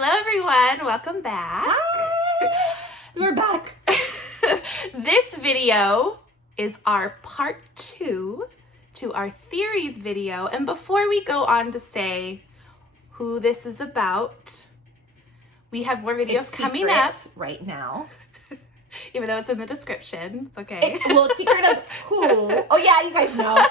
Hello everyone, welcome back. Hi! We're back. This video is our part 2 to our theories video. And before we go on to say who this is about, we have more videos coming up right now. Even though it's in the description, it's okay. It's secret of who? Oh yeah, you guys know.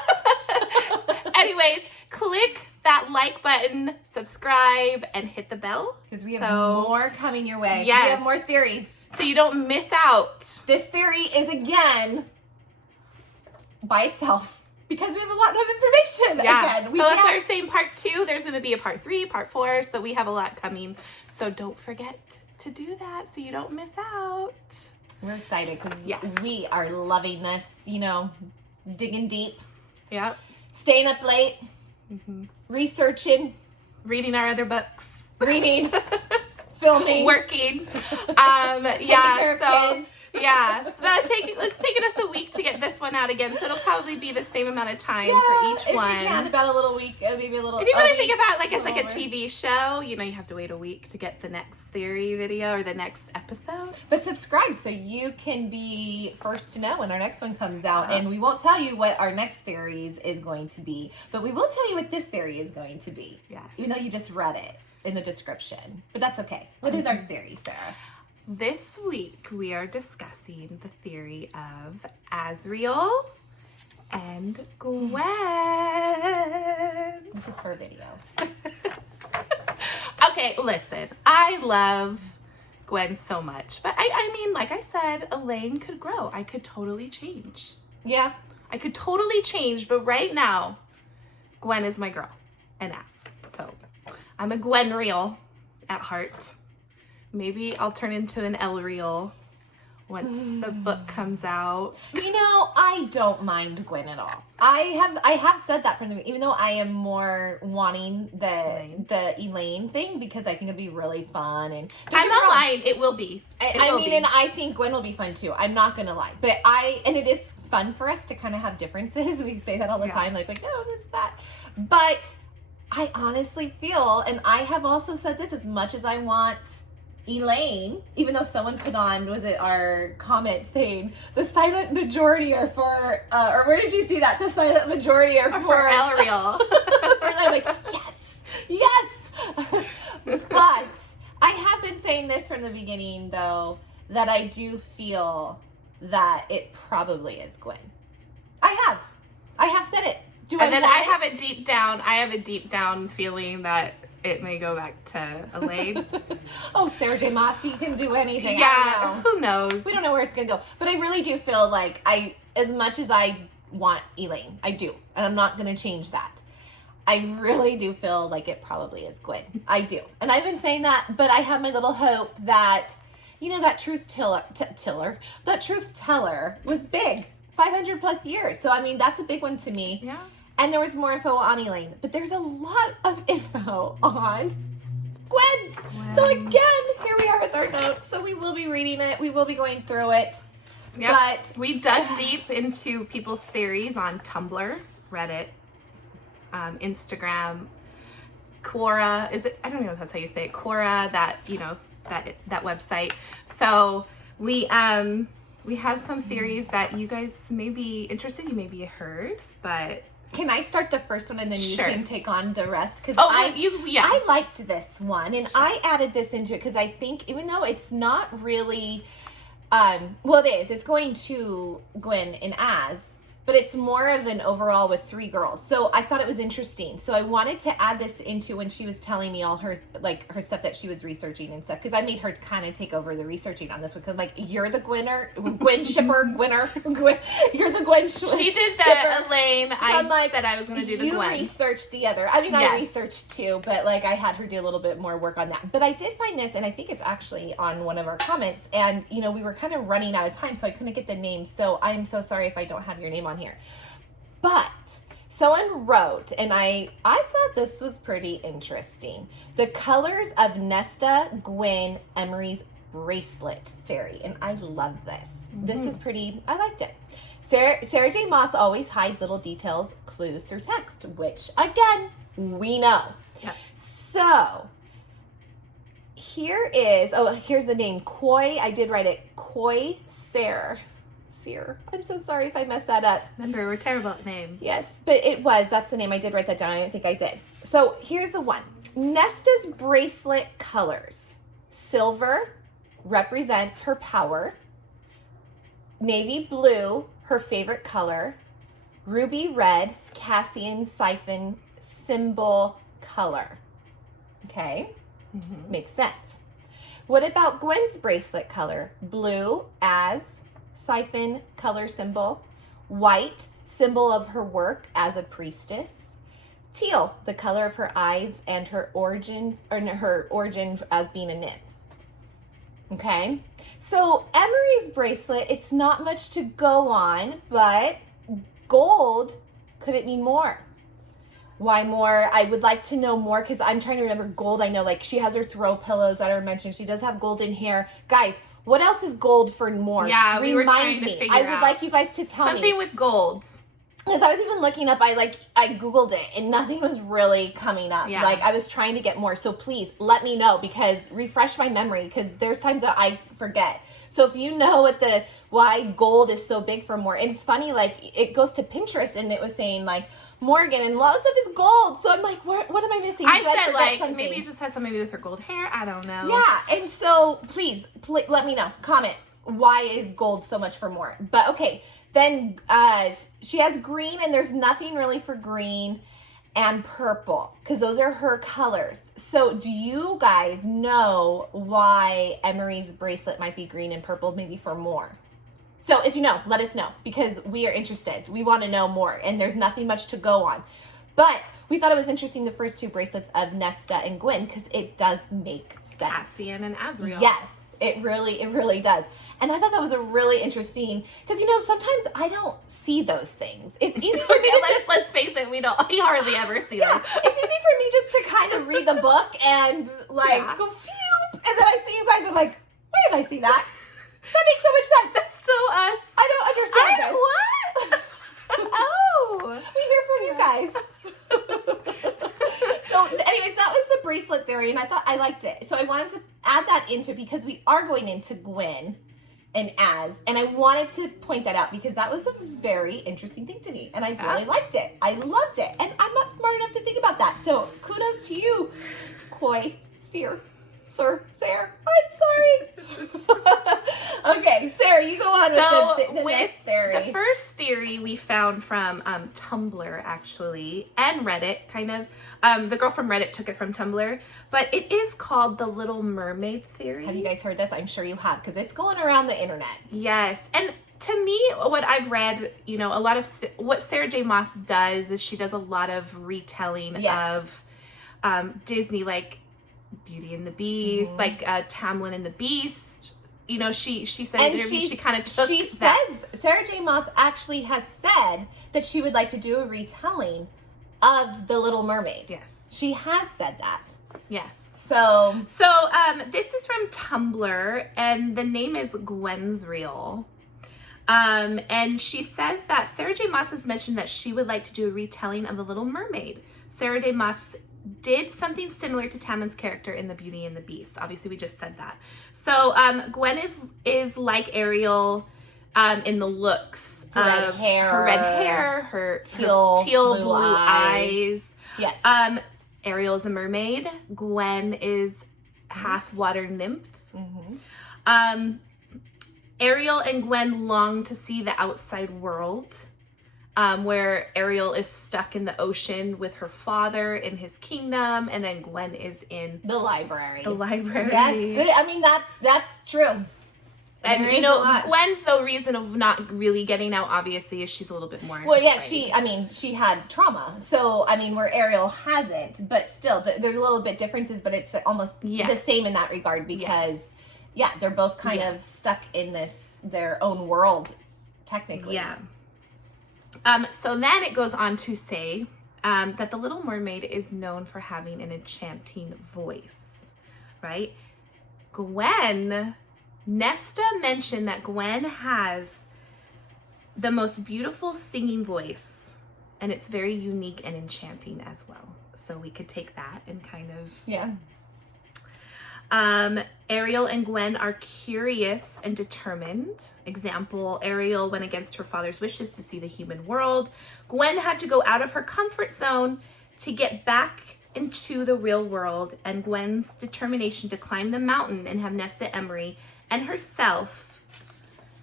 Anyways, click that like button, subscribe, and hit the bell. Because we have more coming your way. Yes. We have more theories. So you don't miss out. This theory is again by itself. Because we have a lot of information again. So that's why we're saying part 2. There's going to be a part 3, part 4. So we have a lot coming. So don't forget to do that so you don't miss out. We're excited because we are loving this, digging deep. Yeah. Staying up late. Researching. Reading our other books. Reading. Filming. Working. Kids. Yeah. So it's taken us a week to get this one out again. So it'll probably be the same amount of time for each one. If you can, about a little week, maybe a little. If you really think about it, it's like a TV show, you have to wait a week to get the next theory video or the next episode. But subscribe so you can be first to know when our next one comes out. And we won't tell you what our next theories is going to be, but we will tell you what this theory is going to be. Yes. Even though you just read it in the description. But that's okay. What is our theory, Sarah? This week we are discussing the theory of Azriel and Gwyn. This is her video. Okay, listen, I love Gwyn so much, but I mean, like I said, Elaine could grow. I could totally change. Yeah. I could totally change, but right now, Gwyn is my girl and Az. So I'm a GWYNRIEL at heart. Maybe I'll turn into an Elriel once the book comes out. I don't mind Gwyn at all. I have said that from the beginning, even though I am more wanting the Elaine thing because I think it'd be really fun. And I'm not lying, it will be. And I think Gwyn will be fun too. I'm not gonna lie, but and it is fun for us to kind of have differences. We say that all the time, like no, this, that, but I honestly feel, and I have also said this, as much as I want Elaine, even though someone put on, our comment saying the silent majority are for, or where did you see that? The silent majority are for Elriel. I'm like, yes. But I have been saying this from the beginning, though, that I do feel that it probably is Gwyn. I have said it. I have a deep down feeling that it may go back to Elaine. Oh, Sarah J. Maas, you can do anything. Yeah, who knows? We don't know where it's going to go. But I really do feel like as much as I want Elaine, I do. And I'm not going to change that. I really do feel like it probably is Gwyn. I do. And I've been saying that, but I have my little hope that, that truth teller was big. 500 plus years. So, that's a big one to me. Yeah. And there was more info on Elaine, but there's a lot of info on Gwyn. So again, here we are with our notes. So we will be reading it. We will be going through it. Yep. But we dug deep into people's theories on Tumblr, Reddit, Instagram, Quora. I don't know if that's how you say it. Quora, that website. So we have some theories that you guys may be interested. You may be heard, but. Can I start the first one and then you can take on the rest? Because I liked this one and I added this into it because I think even though it's not really, it is. It's going to Gwyn and Az, but it's more of an overall with 3 girls. So I thought it was interesting. So I wanted to add this into when she was telling me all her stuff that she was researching and stuff. Because I made her kind of take over the researching on this one. Because I'm like, you're the Gwyn shipper, Gwynner. You're the Gwyn shipper. She did the shipper. Elaine. So I said I was going to do the Gwyn. You researched the other. I researched too, but I had her do a little bit more work on that. But I did find this, and I think it's actually on one of our comments. And, we were kind of running out of time, so I couldn't get the names. So I'm so sorry if I don't have your name on here. But someone wrote, and I thought this was pretty interesting, the colors of Nesta, Gwyn, Emery's bracelet theory. And I love this. This is pretty, I liked it. Sarah J. Maas always hides little details, clues through text, which, again, we know. Yep. So, here is, here's the name, Koi. I did write it, Koi Ser. I'm so sorry if I messed that up. Remember, we're terrible at names. Yes, but that's the name. I did write that down. I didn't think I did. So here's the one. Nesta's bracelet colors. Silver represents her power. Navy blue, her favorite color. Ruby red, Cassian's siphon symbol color. Okay, makes sense. What about Gwen's bracelet color? Blue as siphon color symbol. White, symbol of her work as a priestess. Teal, the color of her eyes and her origin as being a nymph. Okay, so Emery's bracelet, it's not much to go on, but gold, could it mean more? Why more? I would like to know more because I'm trying to remember gold. I know like she has her throw pillows that are mentioned. She does have golden hair. Guys, what else is gold for more? Yeah, we were trying to figure out. I would like you guys to tell me. Something with gold. Because I was even looking up, I Googled it and nothing was really coming up. Yeah. Like I was trying to get more. So please let me know because refresh my memory because there's times that I forget. So if you know why gold is so big for more, and it's funny, like it goes to Pinterest and it was saying like Morgan and lots of is gold. So I'm like, what am I missing? I said like something? Maybe it just has something to do with her gold hair. I don't know. Yeah, and so please let me know. Comment. Why is gold so much for more? But okay, then she has green and there's nothing really for green and purple because those are her colors. So do you guys know why Emery's bracelet might be green and purple, maybe for more? So if you know, let us know because we are interested. We want to know more and there's nothing much to go on. But we thought it was interesting, the first two bracelets of Nesta and Gwyn, because it does make sense. Cassian and Azriel. Yes, it really does. And I thought that was a really interesting, because sometimes I don't see those things. It's easy for me to let's face it, we hardly ever see them. It's easy for me just to kind of read the book and go phew, and then I see you guys, I'm like, where did I see that? That makes so much sense. That's so us. I don't understand this. What? Oh. We hear from you guys. So anyways, that was the bracelet theory, and I thought I liked it. So I wanted to add that into because we are going into Gwyn and Az, and I wanted to point that out because that was a very interesting thing to me, and I really liked it. I loved it, and I'm not smart enough to think about that. So kudos to you, Koi, Seer. Sir, Sarah, I'm sorry. Okay, Sarah, you go on with the next theory. The first theory we found from Tumblr, actually, and Reddit, kind of. The girl from Reddit took it from Tumblr, but it is called the Little Mermaid theory. Have you guys heard this? I'm sure you have, because it's going around the internet. Yes, and to me, what I've read, a lot of what Sarah J. Maas does is she does a lot of retelling of Disney, like Beauty and the Beast, like Tamlin and the Beast. She said in interviews she kind of took Sarah J. Maas actually has said that she would like to do a retelling of the Little Mermaid. Yes. She has said that. Yes. So this is from Tumblr, and the name is GWYNRIEL. And she says that Sarah J. Maas has mentioned that she would like to do a retelling of the Little Mermaid. Sarah J. Maas did something similar to Tamlin's character in the Beauty and the Beast. Obviously, we just said that. So Gwen is like Ariel in the looks her red hair, her teal blue eyes. Yes. Ariel is a mermaid. Gwen is half water nymph. Ariel and Gwen long to see the outside world. Where Ariel is stuck in the ocean with her father in his kingdom, and then Gwen is in the library. Yes, I mean that's true. And Gwen's the reason of not really getting out, obviously, is she's a little bit more. Well, yeah, she had trauma, so where Ariel hasn't, but still, there's a little bit differences, but it's almost the same in that regard because, they're both kind of stuck in their own world, technically. Yeah. So then it goes on to say that the Little Mermaid is known for having an enchanting voice, right? Nesta mentioned that Gwen has the most beautiful singing voice, and it's very unique and enchanting as well. So we could take that and kind of... Yeah. Ariel and Gwyn are curious and determined. Example, Ariel went against her father's wishes to see the human world. Gwyn had to go out of her comfort zone to get back into the real world, and Gwyn's determination to climb the mountain and have Nesta, Emery, and herself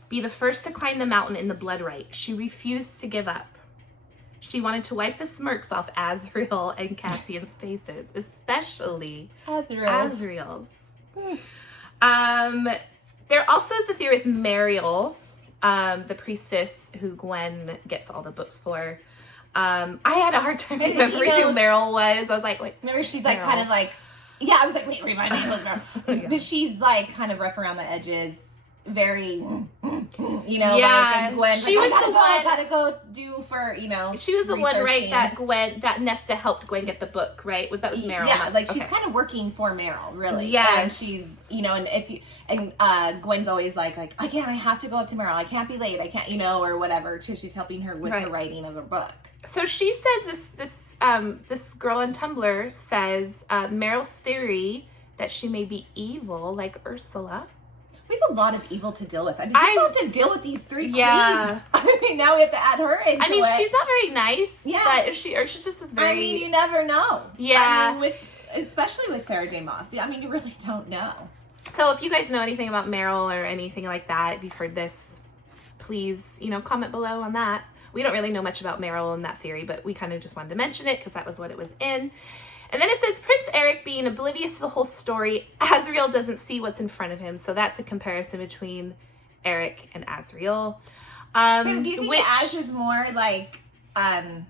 be the first to climb the mountain in the blood rite. She refused to give up. She wanted to wipe the smirks off Azriel and Cassian's faces, especially Azriel's. There also is the theory with Mariel, the priestess who Gwyn gets all the books for. I had a hard time remembering who Meryl was. I was like, wait. Remember, she's like kind of like, yeah, I was like, wait, remind me who's Meryl. Yeah. But she's like kind of rough around the edges, very, you know, yeah. like, and Gwyn, she like, was the one. I gotta go do for, you know, she was the one, right, that Nesta helped Gwyn get the book, right? That was Meryl. Yeah, like she's kind of working for Meryl, really. Yeah. And she's, you know, and if you, and Gwyn's always like, again, I have to go up to Meryl. I can't be late. I can't, you know, or whatever. So she's helping her with the writing of her book. So she says this girl on Tumblr says Meryl's theory that she may be evil, like Ursula. We have a lot of evil to deal with. I mean, we still have to deal with these three queens. I mean, now we have to add her into it. I mean, she's not very nice. Yeah. But she's just this very... I mean, you never know. Yeah. I mean, especially with Sarah J. Maas. Yeah, I mean, you really don't know. So if you guys know anything about Meryl or anything like that, if you've heard this, please, you know, comment below on that. We don't really know much about Meryl and that theory, but we kind of just wanted to mention it because that was what it was in. And then it says, Prince Eric being oblivious to the whole story, Azriel doesn't see what's in front of him. So that's a comparison between Eric and Azriel. Do you think Az is more like, I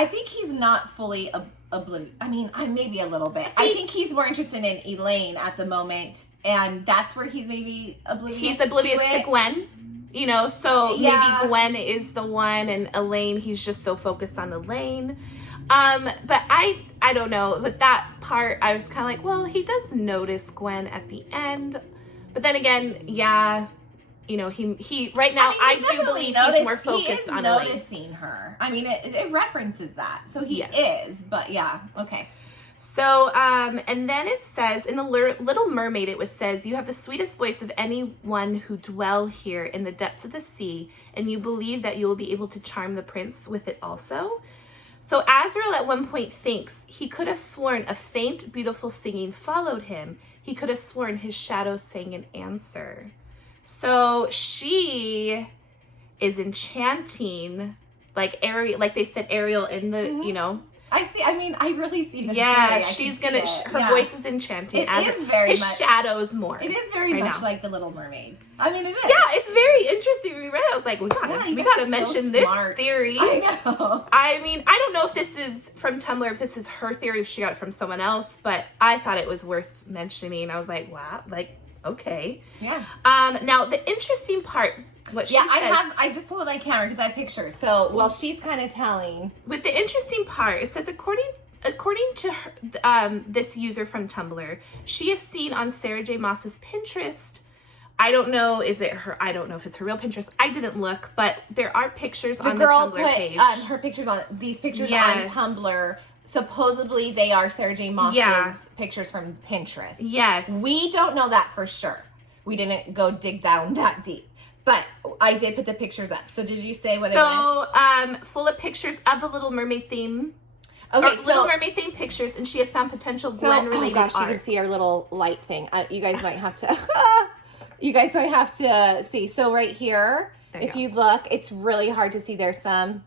think he's not fully oblivious. I mean, maybe a little bit. I think he's more interested in Elaine at the moment. And that's where he's maybe oblivious He's oblivious to Gwyn. You know, so maybe Gwyn is the one, and Elaine, he's just so focused on Elaine. But I don't know. But that part, I was kind of like, well, he does notice Gwyn at the end. But then again, yeah, you know, he right now, I do believe he's more focused on Elaine. He is noticing her. I mean, it references that. So he is, but yeah, okay. So, and then it says, in the Little Mermaid, says, you have the sweetest voice of anyone who dwell here in the depths of the sea, and you believe that you will be able to charm the prince with it also. So Azriel at one point thinks he could have sworn a faint, beautiful singing followed him. He could have sworn his shadow sang in answer. So she is enchanting, like Ariel, like they said, Ariel in the, you know. I see. I mean, I really see this. Yeah, she's gonna. Her voice is enchanting. It is very much. It shadows more. It is very much like the Little Mermaid. I mean, it is. Yeah, it's very interesting. We read it. I was like, we gotta mention this theory. I know. I mean, I don't know if this is from Tumblr, if this is her theory, if she got it from someone else, but I thought it was worth mentioning. I was like, wow, like okay. Yeah. Now the interesting part. What she says, I just pulled up my camera because I have pictures. So, well, she's kind of telling. With the interesting part, it says, according to her, this user from Tumblr, she is seen on Sarah J. Maas's Pinterest. I don't know, is it her? I don't know if it's her real Pinterest. I didn't look, but there are pictures on the Tumblr page. Her pictures on these pictures on Tumblr. Supposedly, they are Sarah J. Maas's pictures from Pinterest. Yes. We don't know that for sure. We didn't go dig down that deep. But I did put the pictures up. So did you say what it was? So, full of pictures of the Little Mermaid theme. Okay, Little Mermaid theme pictures, and she has found potential Gwyn-related art. You can see our little light thing. You guys might have to. You guys might have to see. So right here, if you look, it's really hard to see. There's some.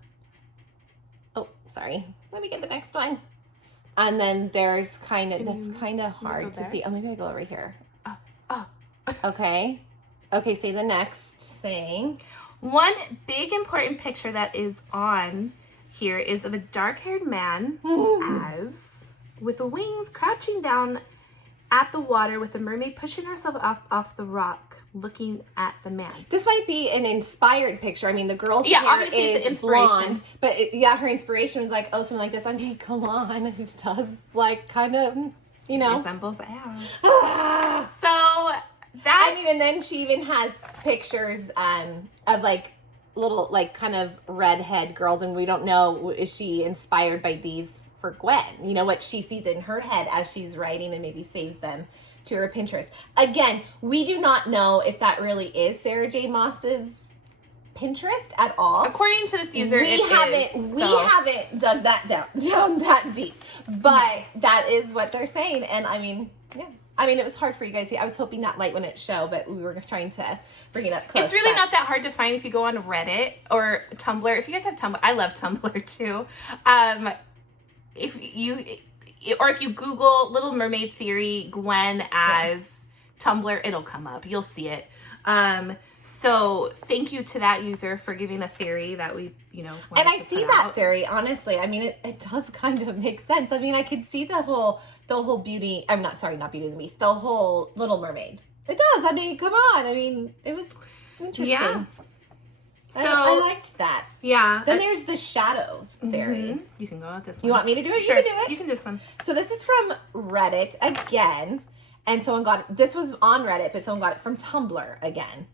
Oh, sorry. Let me get the next one. And then there's kind of that's kind of hard to see. Oh, maybe I go over here. Okay. Okay, say the next thing. One big important picture that is on here is of a dark-haired man, with wings crouching down at the water with a mermaid pushing herself off the rock, looking at the man. This might be an inspired picture. I mean, the girl's hair obviously is blonde, but her inspiration was like, oh, something like this. I mean, come on, it does like kind of, you know. Resembles ass. So... I mean, and then she even has pictures of like little like kind of redhead girls, and we don't know, is she inspired by these for Gwen, you know, what she sees in her head as she's writing and maybe saves them to her Pinterest. Again, we do not know if that really is Sarah J. Maas's Pinterest at all. According to this user, we haven't dug that down that deep, but that is what they're saying. And I mean, yeah. I mean, it was hard for you guys to see. I was hoping that light wouldn't show, but we were trying to bring it up close. It's really not that hard to find if you go on Reddit or Tumblr. If you guys have Tumblr, I love Tumblr too. If you Google Little Mermaid theory Gwyn as Tumblr, it'll come up. You'll see it. So thank you to that user for giving a theory that we, and I see that theory, honestly. I mean, it does kind of make sense. I mean, I could see the whole Beauty, not Beauty and the Beast, the whole Little Mermaid. It does. I mean, come on. I mean, it was interesting. Yeah. So, I liked that. Yeah. Then there's the shadows theory. Mm-hmm. You can go with this one. You want me to do it? Sure. You can do it. You can do this one. So this is from Reddit again. And someone got it. This was on Reddit, but someone got it from Tumblr again.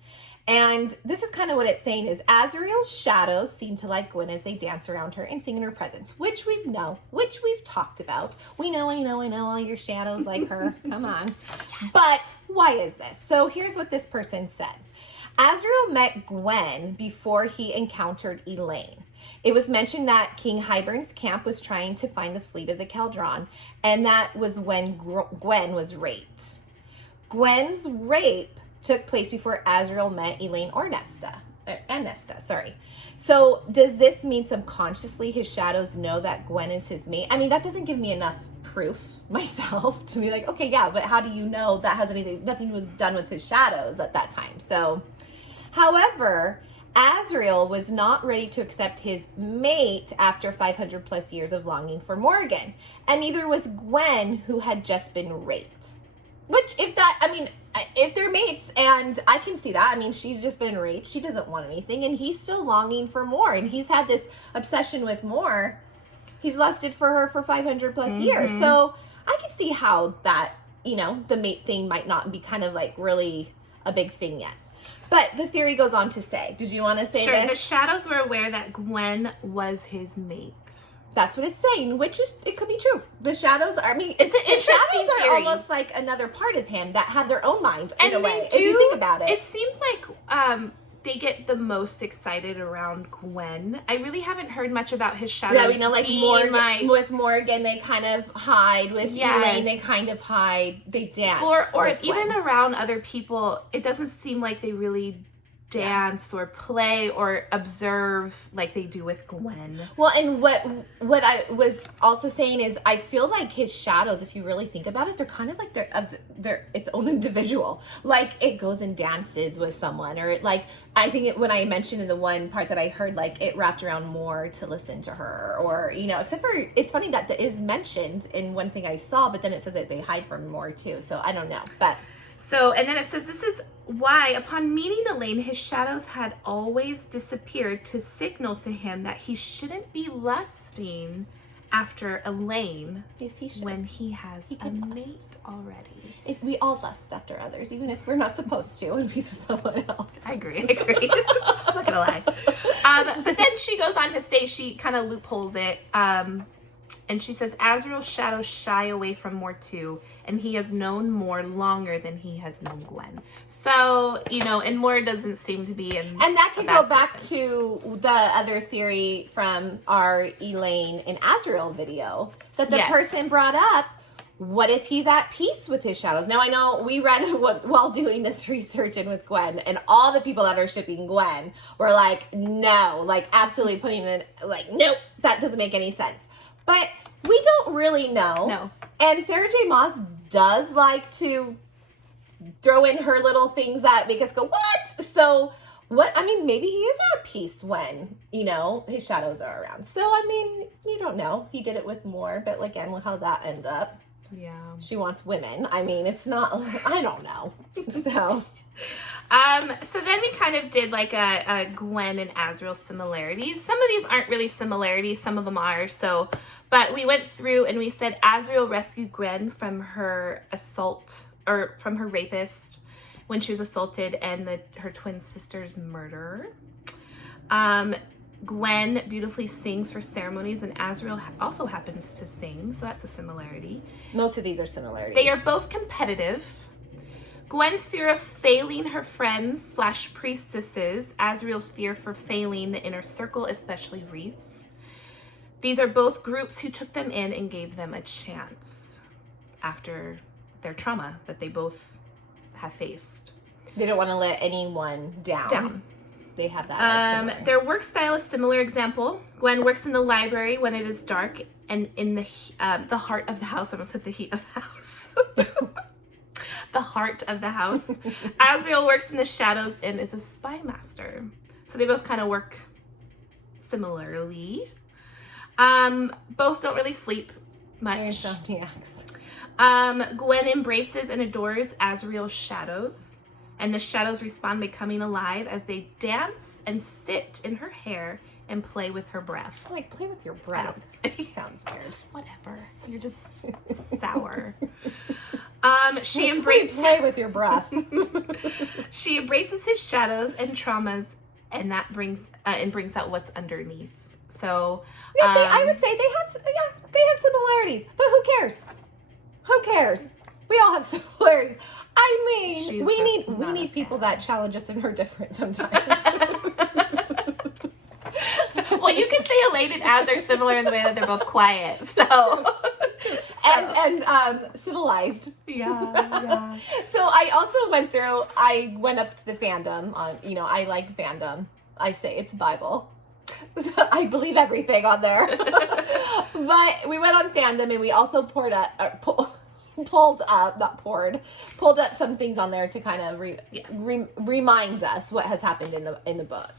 And this is kind of what it's saying is Azriel's shadows seem to like Gwyn as they dance around her and sing in her presence, which we've talked about. We know all your shadows like her. Come on. Yes. But why is this? So here's what this person said. Azriel met Gwyn before he encountered Elaine. It was mentioned that King Hybern's camp was trying to find the fleet of the Caldron, and that was when Gwyn was raped. Gwyn's rape took place before Azriel met Elaine or Nesta. So does this mean subconsciously his shadows know that Gwyn is his mate? I mean, that doesn't give me enough proof myself to be like, okay, yeah, but how do you know that has nothing was done with his shadows at that time? So, however, Azriel was not ready to accept his mate after 500 plus years of longing for Morgan, and neither was Gwyn, who had just been raped. Which, if they're mates, and I can see that. I mean, she's just been raped. She doesn't want anything, and he's still longing for more. And he's had this obsession with more. He's lusted for her for 500 plus years. So I can see how that, the mate thing might not be kind of like really a big thing yet. But the theory goes on to say, did you want to say this? Sure, the shadows were aware that Gwyn was his mate. That's what it's saying, which is, it could be true. The shadows are, the shadows are almost like another part of him that have their own mind in a way, if you think about it. It seems like they get the most excited around Gwyn. I really haven't heard much about his shadows. Yeah, we know with Morgan, they kind of hide. With Elaine, they kind of hide. They dance. Or even around other people, it doesn't seem like they really dance or play or observe like they do with Gwyn. Well, and what I was also saying is I feel like his shadows, if you really think about it, they're kind of like they're its own individual. Like it goes and dances with someone, or I think when I mentioned in the one part that I heard, like it wrapped around more to listen to her, or except for it's funny that is mentioned in one thing I saw, but then it says that they hide from more too. So I don't know, but. So, and then it says, this is why, upon meeting Elaine, his shadows had always disappeared to signal to him that he shouldn't be lusting after Elaine when he has a mate already. We all lust after others, even if we're not supposed to, and be with someone else. I agree. I'm not gonna lie. But then she goes on to say, she kind of loopholes it. And she says, Azriel's shadows shy away from more too, and he has known more longer than he has known Gwyn. So, and more doesn't seem to be and that could go back to the other theory from our Elaine and Azriel video that the person brought up. What if he's at peace with his shadows? Now, I know we read while doing this research and with Gwyn, and all the people that are shipping Gwyn were like, no, like absolutely putting in, like, nope, that doesn't make any sense. But we don't really know. No. And Sarah J. Maas does like to throw in her little things that make us go, what? So, maybe he is at peace when, his shadows are around. So, you don't know. He did it with more, but again, how that end up? Yeah. She wants women. It's not, I don't know. So. So then we kind of did like a Gwyn and Azriel similarities. Some of these aren't really similarities, some of them are. But we went through and we said Azriel rescued Gwyn from her assault, or from her rapist when she was assaulted, and her twin sister's murder. Gwyn beautifully sings for ceremonies, and Azriel also happens to sing, so that's a similarity. Most of these are similarities. They are both competitive. Gwyn's fear of failing her friends / priestesses, Azriel's fear for failing the inner circle, especially Reese. These are both groups who took them in and gave them a chance after their trauma that they both have faced. They don't want to let anyone down. They have that. Their work style is similar. Example: Gwyn works in the library when it is dark and in the heart of the house. I almost said the heat of the house. The heart of the house. Azriel works in the shadows and is a spy master. So they both kind of work similarly. Both don't really sleep much. Gwyn embraces and adores Azriel's shadows. And the shadows respond by coming alive as they dance and sit in her hair and play with her breath. Like, play with your breath. Sounds weird. Whatever. You're just sour. She embraces... Play with your breath. She embraces his shadows and traumas, and that brings out what's underneath. So... Yeah, I would say they have similarities. But who cares? Who cares? We all have similarities. I mean, we need people that challenge us and are different sometimes. Well, you can say Elaine and Az are similar in the way that they're both quiet. And civilized. Yeah. So I went up to the fandom on, I like fandom. I say it's Bible. I believe everything on there. But we went on fandom and we also pulled up some things on there to kind of remind us what has happened in the book.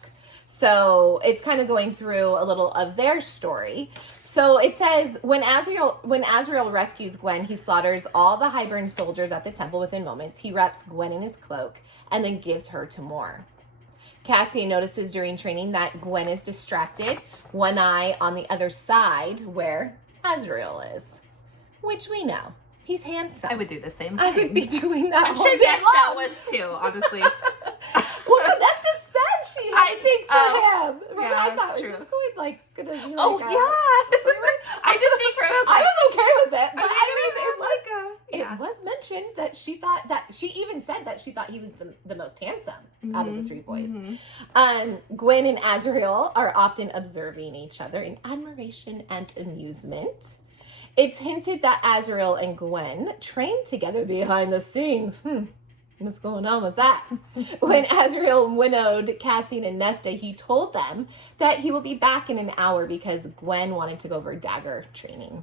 So it's kind of going through a little of their story. So it says, when Azriel rescues Gwyn, he slaughters all the high-burned soldiers at the temple within moments. He wraps Gwyn in his cloak and then gives her to Moore. Cassian notices during training that Gwyn is distracted, one eye on the other side where Azriel is, which we know. He's handsome. I would do the same thing. I would be doing that. I'm sure Nesta was too, honestly. Well, Nesta said she had a thing for him. Remember, yeah, I thought, true. is this going like good as you? I did think for him. I was okay with it, but it was mentioned that she thought that she even said that she thought he was the most handsome out of the three boys. Gwyn and Azriel are often observing each other in admiration and amusement. It's hinted that Azriel and Gwyn trained together behind the scenes. What's going on with that? When Azriel winnowed Cassian and Nesta, he told them that he will be back in an hour because Gwyn wanted to go over dagger training.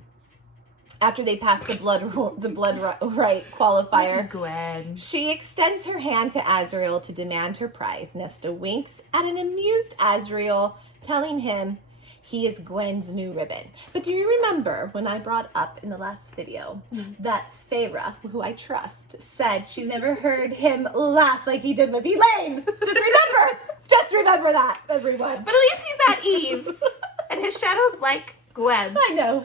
After they pass the blood right qualifier, Gwyn. She extends her hand to Azriel to demand her prize. Nesta winks at an amused Azriel, telling him he is Gwyn's new ribbon. But do you remember when I brought up in the last video that Feyre, who I trust, said she's never heard him laugh like he did with Elaine? Just remember that, everyone. But at least he's at ease. And his shadow's like Gwyn. I know.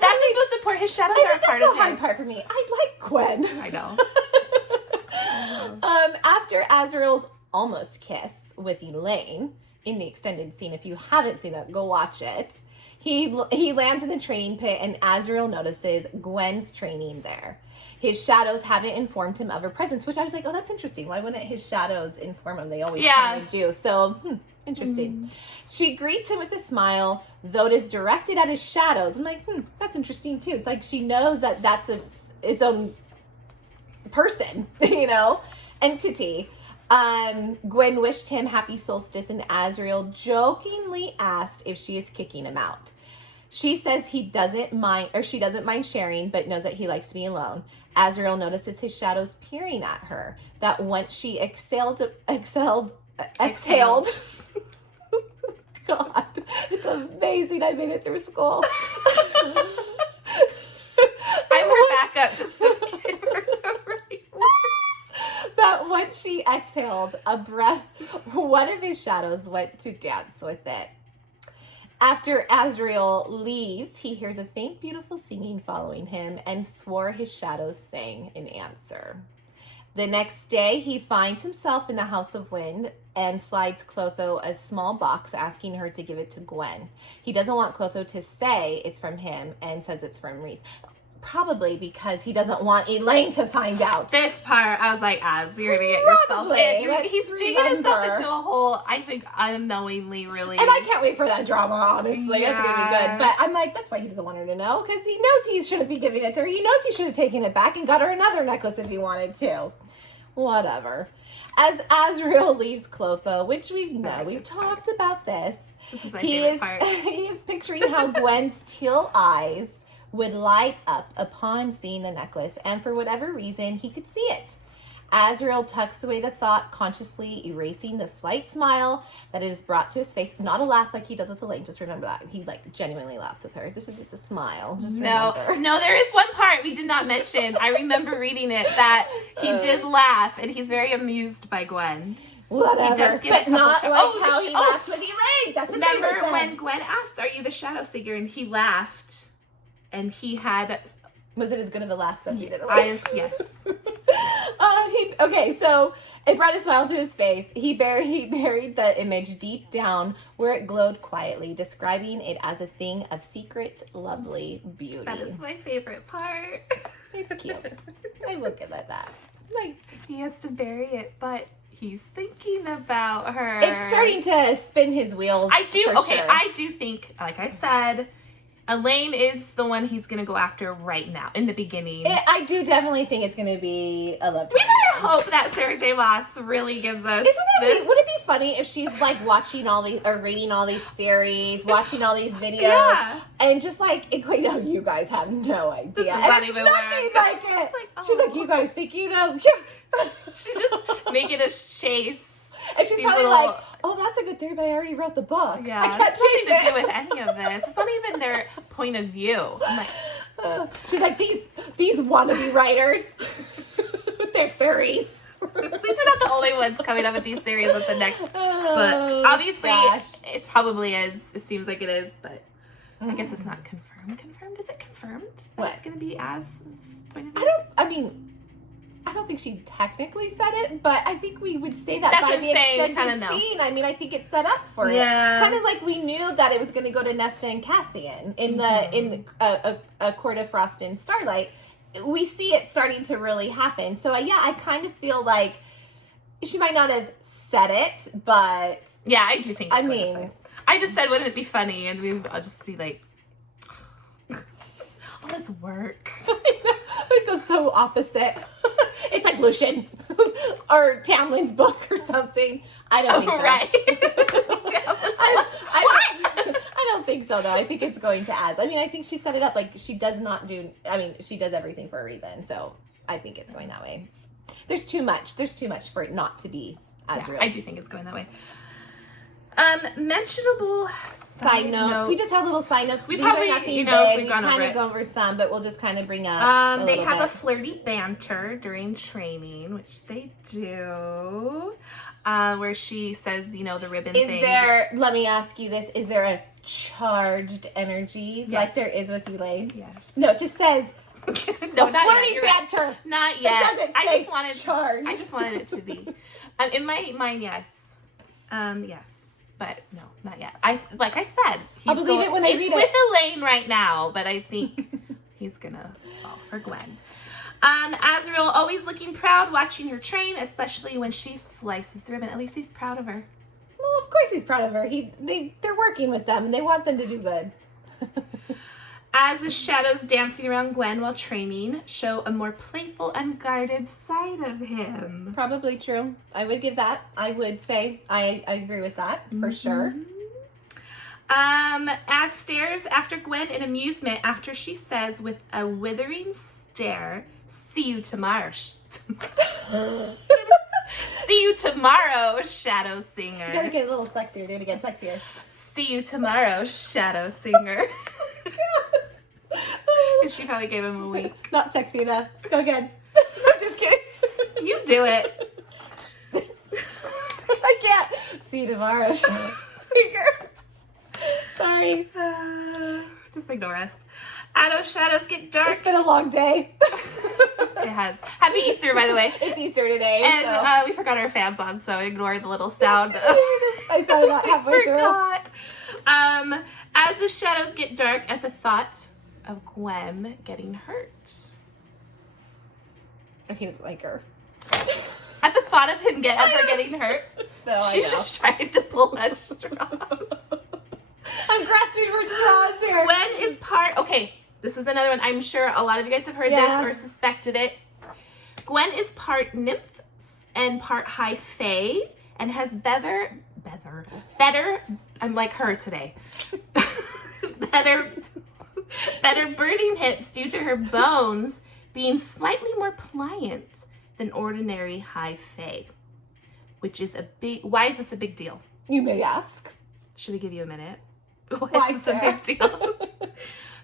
That's just most important. His shadows are a part of him. That's the hard part for me. I like Gwyn. I know. After Azriel's almost kiss with Elaine, in the extended scene, if you haven't seen that, go watch it. He lands in the training pit and Azriel notices Gwyn's training there. His shadows haven't informed him of her presence, which I was like, oh, that's interesting. Why wouldn't his shadows inform him? They always kind of do. So, interesting. She greets him with a smile, though it is directed at his shadows. I'm like, that's interesting too. It's like she knows that that's its own person, entity. Gwyn wished him happy solstice and Azriel jokingly asked if she is kicking him out. She says she doesn't mind sharing, but knows that he likes to be alone. Azriel notices his shadows peering at her, that once she exhaled. God, it's amazing I made it through school. I went back up just to give her the right words. That once she exhaled a breath, one of his shadows went to dance with it. After Azriel leaves, he hears a faint, beautiful singing following him and swore his shadows sang in answer. The next day, he finds himself in the House of Wind and slides Clotho a small box asking her to give it to Gwyn. He doesn't want Clotho to say it's from him and says it's from Rhys. Probably because he doesn't want Elaine to find out. This part, I was like, you're gonna get yourself in. He's digging himself into a hole, I think, unknowingly, really. And I can't wait for that drama, honestly. Yeah. It's gonna be good. But I'm like, that's why he doesn't want her to know, because he knows he shouldn't be giving it to her. He knows he should have taken it back and got her another necklace if he wanted to. Whatever. As Azriel leaves Clotho, which we've talked about this. This is my favorite part. He is picturing how Gwen's teal eyes would light up upon seeing the necklace, and for whatever reason, he could see it. Azriel tucks away the thought, consciously erasing the slight smile that it is brought to his face. Not a laugh like he does with Elaine, just remember that. He, genuinely laughs with her. This is just a smile. Just remember. No, there is one part we did not mention. I remember reading it, that he did laugh, and he's very amused by Gwyn. Whatever, he does give but not like how he laughed with Elaine. That's what remember when Gwyn asked, "Are you the Shadowsinger?" and he laughed, and he had. Was it as good of a laugh as he did? Yes. So it brought a smile to his face. He buried the image deep down where it glowed quietly, describing it as a thing of secret, lovely beauty. That is my favorite part. It's cute. I will give it that. He has to bury it, but he's thinking about her. It's starting to spin his wheels. I Sure. do think, like I said, Elaine is the one he's going to go after right now, in the beginning. I do definitely think it's going to be a love. We better hope that Sarah J. Maas really gives us Would it be funny if she's watching all these, or reading all these theories, watching all these videos, and just no, you guys have no idea. This is not even nothing like it. She's like, you guys think you know? She's just making us chase. And she's probably like, oh, that's a good theory, but I already wrote the book. Yeah, it's nothing to do with any of this. It's not even their point of view. I'm like, she's like, these wannabe writers with their theories. These are not the only ones coming up with these theories with the next book. Obviously, it probably is. It seems like it is, but I guess it's not confirmed. Is it confirmed? What? It's going to be Az's point of view? I don't think she technically said it, but I think we would say that That's by the extended scene. I think it's set up for it. Kind of like we knew that it was going to go to Nesta and Cassian in a Court of Frost and Starlight. We see it starting to really happen. So I kind of feel like she might not have said it, but yeah, I do think. I just said, wouldn't it be funny? And I'll just be like, all this work. I know. It goes so opposite. It's like Lucian or Tamlin's book or something. I don't think so. Right. I don't think so, though. I think it's going to Az. I think she set it up she does not do. She does everything for a reason. So I think it's going that way. There's too much for it not to be Azriel. Yeah, I do think it's going that way. Mentionable side notes. We just have little side notes. These probably, are nothing big. We kind of go over some, but we'll just kind of bring up. They have a flirty banter during training, which they do. Where she says, the ribbon thing. Let me ask you this: is there a charged energy like there is with Elaine? Yes. No, it just says. No, not flirty banter. Right. Not yet. It doesn't say charged. I just wanted it to be. In my mind, yes. Yes. But no, not yet. Like I said, I'll believe it when I read it. It's with Elaine right now, but I think he's gonna fall for Gwyn. Azriel always looking proud, watching her train, especially when she slices the ribbon. At least he's proud of her. Well, of course he's proud of her. They're working with them, and they want them to do good. As the shadows dancing around Gwyn while training show a more playful, unguarded side of him. Probably true. I would give that. I would say I agree with that for sure. Az stares after Gwyn in amusement after she says with a withering stare, "See you tomorrow." See you tomorrow, Shadowsinger. You gotta get a little sexier. Do it again, sexier. See you tomorrow, Shadowsinger. And she probably gave him a wink. Not sexy enough. Go again. I'm just kidding. You do it. I can't. See you tomorrow, Shadowsinger. Sorry. Just ignore us. Shadows get dark. It's been a long day. It has. Happy Easter, by the way. It's Easter today. And so. we forgot our fans on, so ignore the little sound. I thought of that halfway through. As the shadows get dark at the thought of Gwen getting hurt. Oh, he doesn't like her. At the thought of her getting hurt, no, she's just trying to pull at straws. I'm grasping for straws here. Gwen is okay, this is another one. I'm sure a lot of you guys have heard this or suspected it. Gwen is part nymph and part high fae and has better, I'm like her today. better burning hips due to her bones being slightly more pliant than ordinary high fae, which is why is this a big deal? You may ask. Should we give you a minute? Why is this a big deal?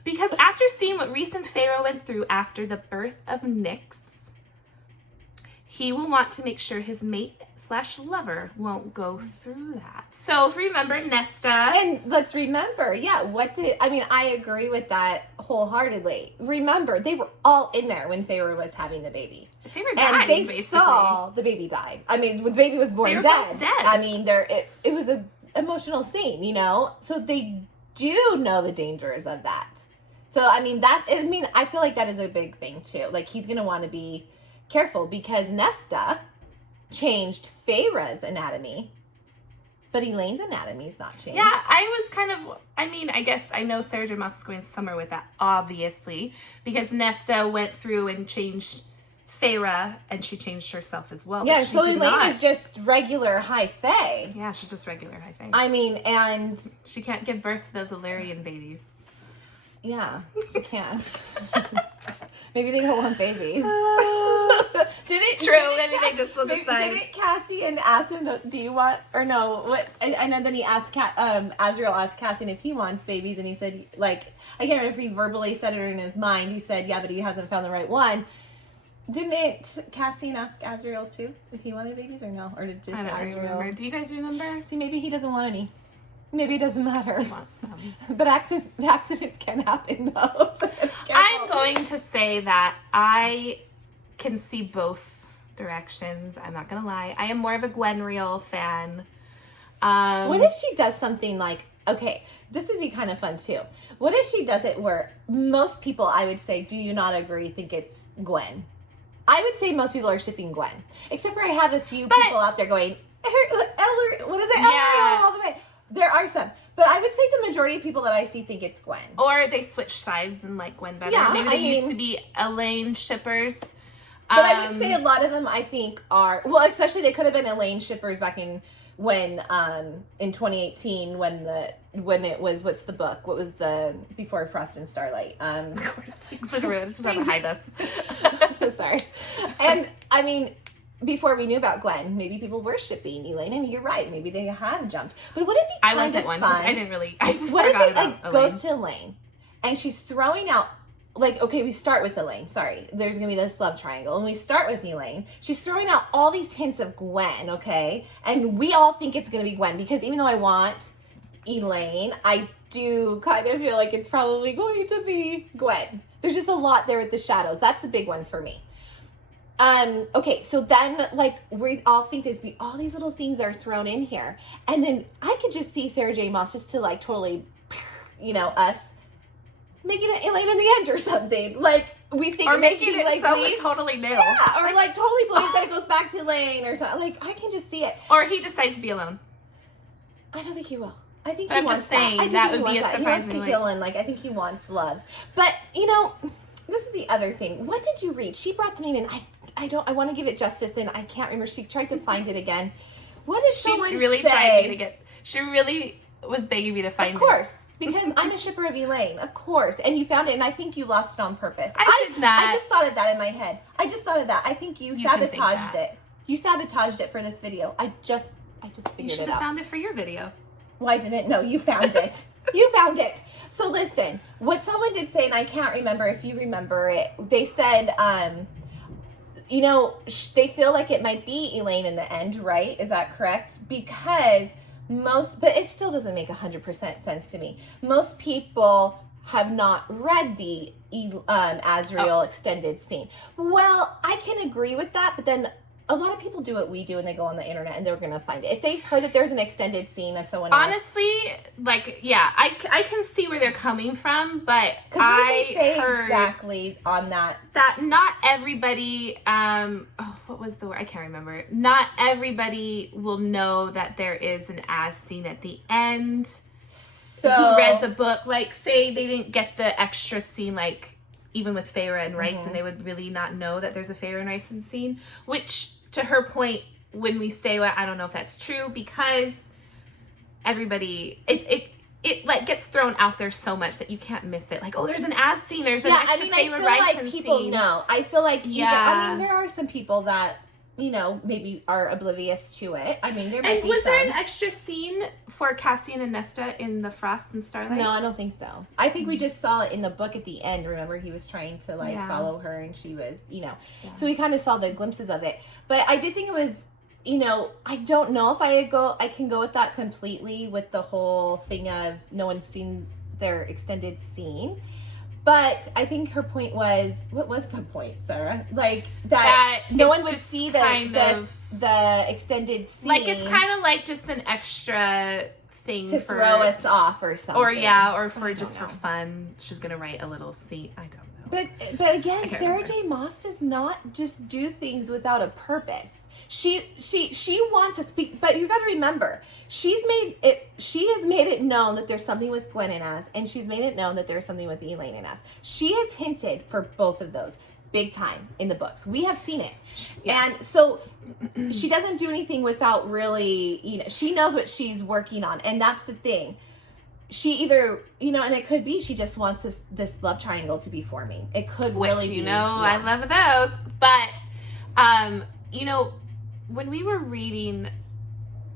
Because after seeing what recent Pharaoh went through after the birth of Nyx, he will want to make sure his mate/lover won't go through that. So if you remember Nesta. And let's remember, I agree with that wholeheartedly. Remember, they were all in there when Pharaoh was having the baby. Pharaoh died, and they basically. saw the baby die. I mean, when the baby was born dead. I mean, it was an emotional scene, So they do know the dangers of that. So, I feel like that is a big thing, too. Like, he's going to want to be careful because Nesta changed Feyre's anatomy, but Elaine's anatomy is not changed. Yeah, I guess I know Sarah J. Maas is going somewhere with that, obviously, because Nesta went through and changed Feyre, and she changed herself as well. Yeah, so Elaine is just regular high fae. Yeah, she's just regular high fae. And she can't give birth to those Illyrian babies. Yeah, she can't. Maybe they don't want babies. Didn't Cassian ask him, do you want, or no, what, I know then he asked, Azriel asked Cassian if he wants babies, and he said, like, I can't remember if he verbally said it or in his mind, he said, yeah, but he hasn't found the right one. Didn't Cassian ask Azriel too if he wanted babies or no? Or did just I don't remember. Do you guys remember? See, maybe he doesn't want any. Maybe it doesn't matter. He wants some. But accidents can happen though. So I'm going to say that I can see both directions. I'm not going to lie. I am more of a GWYNRIEL fan. What if she does something like, okay, this would be kind of fun too. What if she does it where most people, I would say, do you not agree, think it's Gwen? I would say most people are shipping Gwen. Except for I have a few people out there going, what is it? Yeah. All the way. There are some. But I would say the majority of people that I see think it's Gwen. Or they switch sides and like Gwen better. Yeah, Maybe they used to be Elaine shippers. But I would say a lot of them I think are, well, especially they could have been Elaine shippers back in 2018 when it was, what's the book? What was the, before Frost and Starlight? Things in the room. It's just behind us. Sorry. And I mean, before we knew about Gwen, maybe people were shipping Elaine, and you're right, maybe they had jumped. But would it be kind of fun? I didn't really. What if it like goes to Elaine, and she's throwing out, like, okay, we start with Elaine. Sorry, there's gonna be this love triangle, and we start with Elaine. She's throwing out all these hints of Gwen, okay, and we all think it's gonna be Gwen because even though I want Elaine, I do kind of feel like it's probably going to be Gwen. There's just a lot there with the shadows. That's a big one for me. Okay, so then, like, we all think there's all these little things are thrown in here. And then I could just see Sarah J. Maas just to, like, totally, us making it Elaine in the end or something. Like, we think or making it like someone totally new. Yeah, or, like, totally believe that it goes back to Elaine or something. Like, I can just see it. Or he decides to be alone. I don't think he will. I think he wants that. That would be a surprising. He wants to heal and, like, I think he wants love. But, this is the other thing. What did you read? She brought something in. I want to give it justice, and I can't remember. She tried to find it again. What did someone say? She really was begging me to find it. Of course, because I'm a shipper of Elaine. Of course, and you found it, and I think you lost it on purpose. I did not. I just thought of that in my head. I just thought of that. I think you sabotaged it. You sabotaged it for this video. I just figured it out. You should have found it for your video. Why didn't? No, you found it. You found it. So listen, what someone did say, and I can't remember if you remember it. They said, they feel like it might be Elaine in the end, right? Is that correct? Because but it still doesn't make 100% sense to me. Most people have not read the Azriel extended scene. Well, I can agree with that, but then a lot of people do what we do and they go on the internet and they're going to find it. If they've heard that there's an extended scene of someone honestly, like, yeah, I can see where they're coming from, but what did they say exactly on that? That not everybody, what was the word? I can't remember. Not everybody will know that there is an Az scene at the end. So who read the book, like, say they didn't get the extra scene, like, even with Feyre and Rice, and they would really not know that there's a Feyre and Rice scene, which, to her point, when we say, well, I don't know if that's true, because everybody, it like gets thrown out there so much that you can't miss it. Like, oh, there's an Az scene, there's an extra Feyre and Rice like people scene. know. I feel like, there are some people that, maybe are oblivious to it. I mean, there might be was there an extra scene for Cassian and Nesta in the Frost and Starlight? No, I don't think so. I think we just saw it in the book at the end. Remember, he was trying to, follow her, and she was, So we kind of saw the glimpses of it. But I did think it was, I don't know if I can go with that completely with the whole thing of no one's seen their extended scene. But I think her point was, what was the point, Sarah? Like, that no one would see the extended scene. Like, it's kind of like just an extra thing to throw us off or something. Or for fun. She's going to write a little scene. I don't know. But again, Sarah J. Maas does not just do things without a purpose. She wants to speak, but you got to remember, she has made it known that there's something with Gwyn and Az, and she's made it known that there's something with Elaine and Az. She has hinted for both of those big time in the books. We have seen it. Yeah. And so she doesn't do anything without really, she knows what she's working on, and that's the thing. She either, and it could be she just wants this love triangle to be forming. It could really be. I love those. But, when we were reading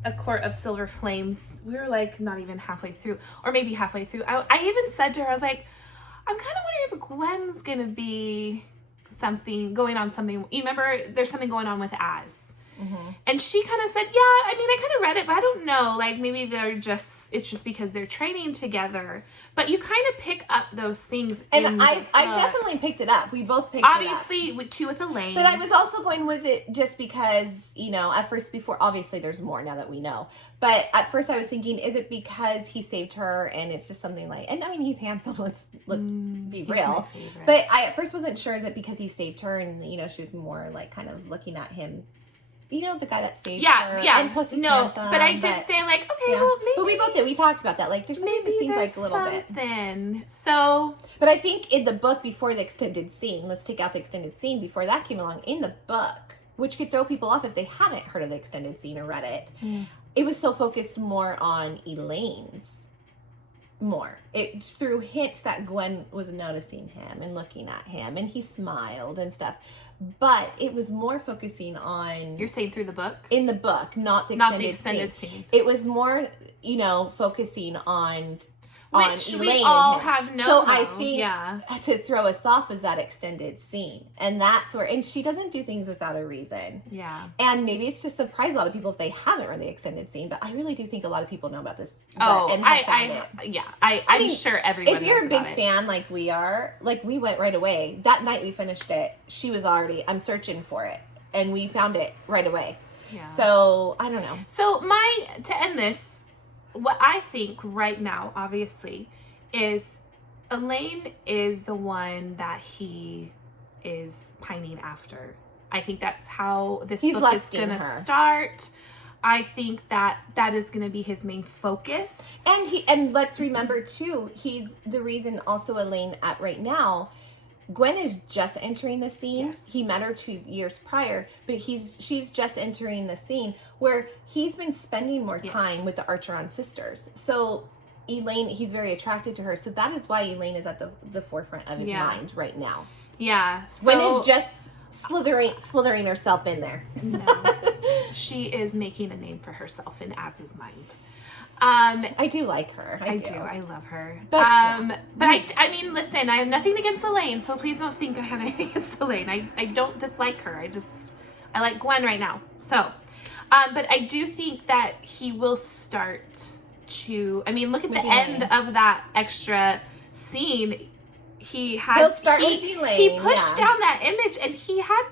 A Court of Silver Flames, we were like not even halfway through, or maybe halfway through. I even said to her, I was like, I'm kind of wondering if Gwen's going to be going on something. You remember there's something going on with Az. Mm-hmm. And she kind of said, yeah, I mean, I kind of read it, but I don't know. Like, maybe it's just because they're training together. But you kind of pick up those things. And I definitely picked it up. We both picked it up. Obviously, with Elaine. But I was also going with it just because, at first obviously there's more now that we know. But at first I was thinking, is it because he saved her and it's just something like, and I mean, he's handsome, let's be real. But I at first wasn't sure, is it because he saved her and, she was more like kind of looking at him. The guy that saved her. Yeah. And plus he's handsome, but I did say, like, okay, well, maybe. But we both did. We talked about that. Like, there's something that seems like a little bit. So. But I think in the book before the extended scene, let's take out the extended scene, before that came along, in the book, which could throw people off if they haven't heard of the extended scene or read it, it was so focused more on Elaine's. It threw hints that Gwyn was noticing him and looking at him, and he smiled and stuff. But it was more focusing on... You're saying through the book? In the book, not the extended scene. It was more, focusing on which Elaine we all and him. have known. So I think to throw us off is that extended scene. And that's where... And she doesn't do things without a reason. Yeah. And maybe it's to surprise a lot of people if they haven't read the extended scene. But I really do think a lot of people know about this. I'm sure everyone If you're a big fan like we are, like we went right away. That night we finished it, she was already... I'm searching for it. And we found it right away. Yeah. So, I don't know. So to end this, what I think right now, obviously, is Elaine is the one that he is pining after. I think that's how this book is going to start. I think that is going to be his main focus. And let's remember too, he's the reason also Elaine at right now. Gwyn is just entering the scene. Yes. He met her 2 years prior, but she's just entering the scene where he's been spending more time with the Archeron sisters. So Elaine, he's very attracted to her. So that is why Elaine is at the forefront of his mind right now. Yeah. Gwyn is just slithering herself in there. No. She is making a name for herself in Az's mind. I do like her. I do. I love her. But I mean, listen, I have nothing against Elaine, so please don't think I have anything against Elaine. I don't dislike her. I like Gwyn right now. So, but I do think that he will start to, I mean, look at the end of that extra scene, he with Elaine. He pushed down that image, and he had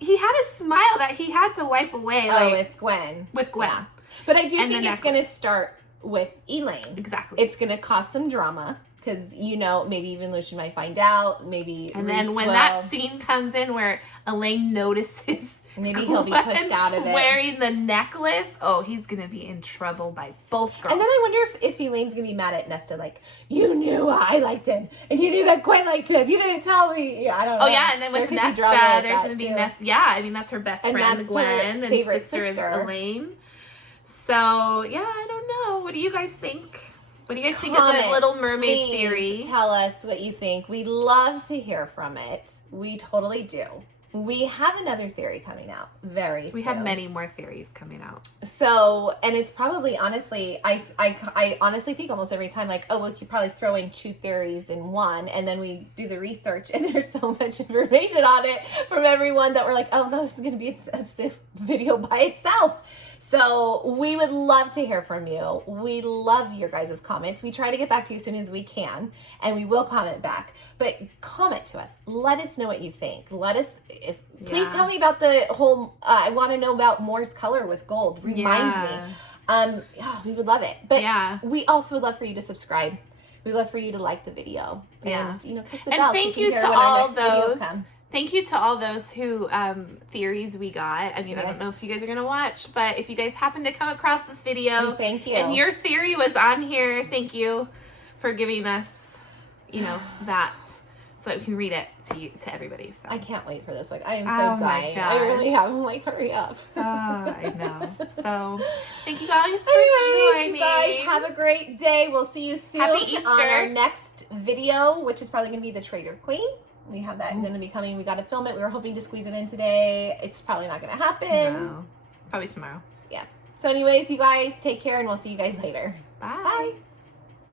a smile that he had to wipe away. With Gwyn. With Gwyn. Yeah. But I do think it's going to start with Elaine. Exactly. It's going to cause some drama. Because, maybe even Lucian might find out. Maybe And then when that scene comes in where Elaine notices maybe he'll be pushed out of it. Wearing the necklace. Oh, he's going to be in trouble by both girls. And then I wonder if Elaine's going to be mad at Nesta. Like, you knew I liked him. And you knew that Gwyn liked him. You didn't tell me. Yeah, I don't know. Oh, yeah. And then with Nesta, there's going to be Nesta. Yeah, I mean, that's her best friend, Gwyn. And sister is Elaine. So, yeah, I don't know. What do you guys think? What do you guys think of the Little Mermaid theory? Tell us what you think. We love to hear from it. We totally do. We have another theory coming out very soon. We have many more theories coming out. So, and it's probably, honestly, I honestly think almost every time, like, we could probably throw in 2 theories in one, and then we do the research, and there's so much information on it from everyone that we're like, oh, no, this is going to be a video by itself. So we would love to hear from you. We love your guys' comments. We try to get back to you as soon as we can, and we will comment back. But comment to us. Let us know what you think. Please tell me about the whole, I want to know about Moore's color with gold. Remind me. We would love it. But we also would love for you to subscribe. We'd love for you to like the video. And, click the bell. And thank you to all those. Thank you to all those who theories we got. I mean, I don't know if you guys are going to watch, but if you guys happen to come across this video thank you. And your theory was on here, thank you for giving us, that so that we can read it to everybody. So. I can't wait for this one. I am so dying. I really am. I'm like, hurry up. I know. So, thank you guys for joining. You guys have a great day. We'll see you soon. Happy Easter. On our next video, which is probably going to be the Trader Queen. We have that going to be coming. We got to film it. We were hoping to squeeze it in today. It's probably not going to happen. No. Probably tomorrow. Yeah. So anyways, you guys take care, and we'll see you guys later. Bye. Bye.